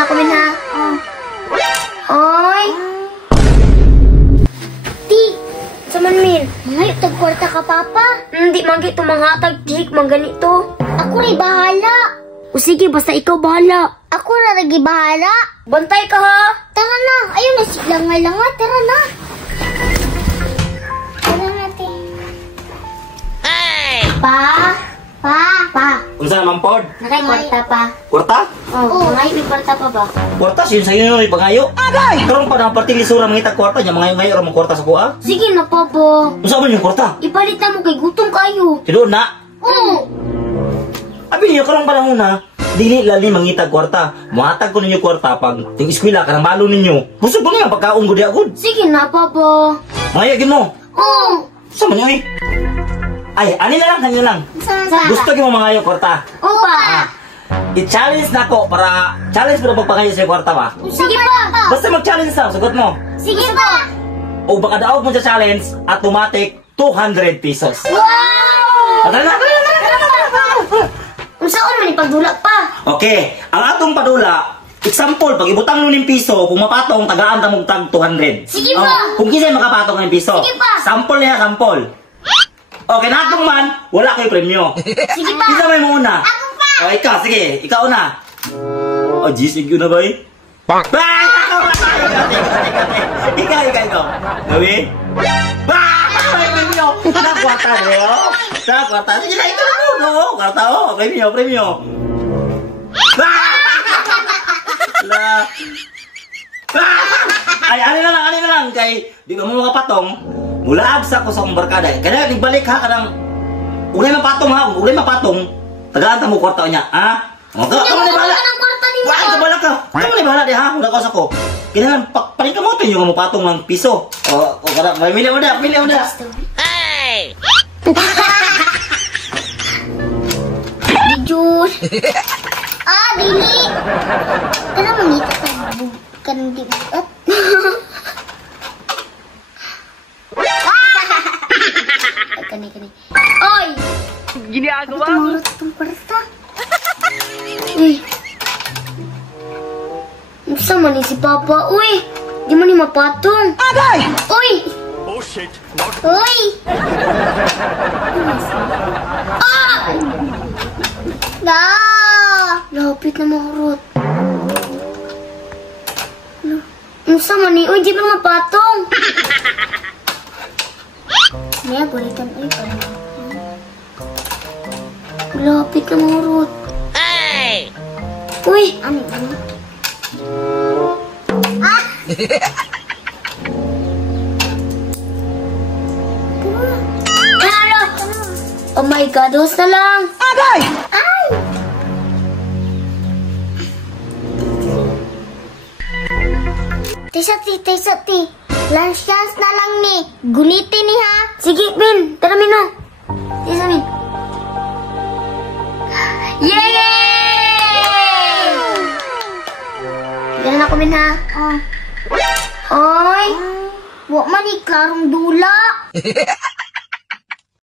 na ko min ha. Oy. Ti, saman min. Ngay tagkwarta ka papa. Hindi man gito manghatag tik man ganito. Ako rin bahala. O sige, basta ikaw bahala. Ako na lagi bahala. Bantay ka ha. Tara na. Ayun na silang nga. Tara na. Tara natin. Hey! Pa. Unsa naman pod? Nakay kwarta pa. Kwarta? Oo, may kwarta pa ba? Kwarta siya sa inyo ni pangayo. Agay! Karon pa nang partilisura mangita kwarta nya mangayo ra mo kwarta sa kuha. Sige na pa po. Unsa man yung kwarta? Ipalit na mo kay gutom kayo. Tido na. Oo. Abi niyo karon pa lang una. Dili lali mangita kwarta. Muhatag ko ninyo kwarta pag ting eskwela ka nang malo ninyo. Busog ko niya pagkaon gud agud. Sige na pa po. Mangayagin mo. Oo. Sa man yoy? Ay, ani na lang kanyo lang. Gusto ko mo mangayo kwarta. Opa. I-challenge na ko para challenge mo na pagpangayo sa kwarta ba? Sige pa. Basta mag-challenge na, sagot mo. Sige pa. O baka daog mo sa challenge, automatic 200 pesos. Wow! Tara na! Unsa man ipagdula pa? Okay, ang atong padula, example, pag ibutang nun ng piso, kung mapatong, tagaan ta mong tag 200. Sige pa. Kung kisay makapatong ng piso. Sige pa. Sample niya, sample. Okay, natong man, wala kayo premyo. Sige pa. Isa may muna. Ako pa. O, ikaw, sige, ikaw na. Oh, jeez, ikaw na ba eh? Ikaw. Gabi? May premyo. Nakwarta niyo. Nakwarta. Sige na, ikaw na muna. Kwarta, oh. Premyo. Ay, ano na lang. Kay, di ba mo makapatong? Mula agsa ko sa akong barkada. Kaya nagbalik ha ka ng... Ulay mapatong. Tagaan ta mo kwarta niya, ha? O, ka mo bahala. Wala ka bala ka. Ka mo bahala di ha. Wala ka sa ko. Kailangan paling ka mo ito yung mapatong ng piso. O, kada. Mili mo na. Hey! Dijun. Dili. Tara manita kan di buat. Kani. Oy! Ginagawa mo? Itong kwarta. Uy. Unsa man ni si Papa? Uy! Di man ni mapatong. Agay! Uy! Oh shit. Uy! Lapit na mahurot. Unsa man ni? Uy, di man mapatong. Maya, gulitan. Lapit na mahurot. Hey! Uy! Ano? Hello! Oh my God, hos na lang. Agay! Ay! Tisati. Lunch na lang ni. Gunitin ni ha. Sige, Min. Tara, Min o. Tisa, Min. Yay! Ganun ako, Min ha. Oy! Wak man ni klarong dula.